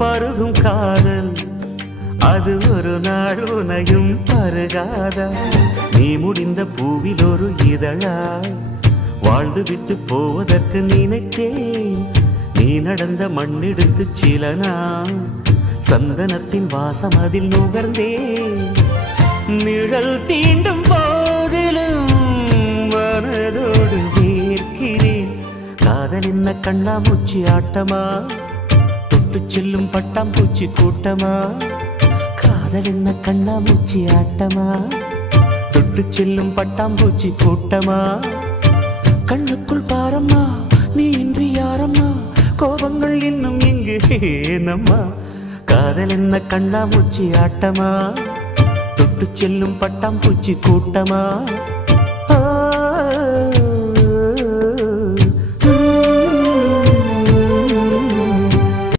பருகும் காதல் அது ஒரு நாள் உனையும் பருகாதா நீ முடிந்த பூவில் ஒரு இதழாய் வாழ்ந்து விட்டு போவதற்கு நினைத்தேன் நீ நடந்த மண்ணெடுத்து சில நாள் சந்தனத்தின் வாசம் அதில் நுகர்ந்தேன் நிழல் தீண்டும் போதிலும் மனதோடு வேர்க்கிறேன் காதல் என்ன கண்ணாமூச்சி ஆட்டமா தொட்டு செல்லும் பட்டாம்பூச்சி கூட்டமா காதல் என்ன கண்ணாமூச்சி ஆட்டமா தொட்டு செல்லும் பட்டாம்பூச்சி கூட்டமா கண்ணுக்குள் பாரம்மா நீ இன்றி யாரம்மா கோபங்கள் இன்னும் இங்கு ஏனம்மா காதல் என்ன கண்ணாமூச்சி ஆட்டமா தொட்டு செல்லும் பட்டாம்பூச்சி கூட்டமா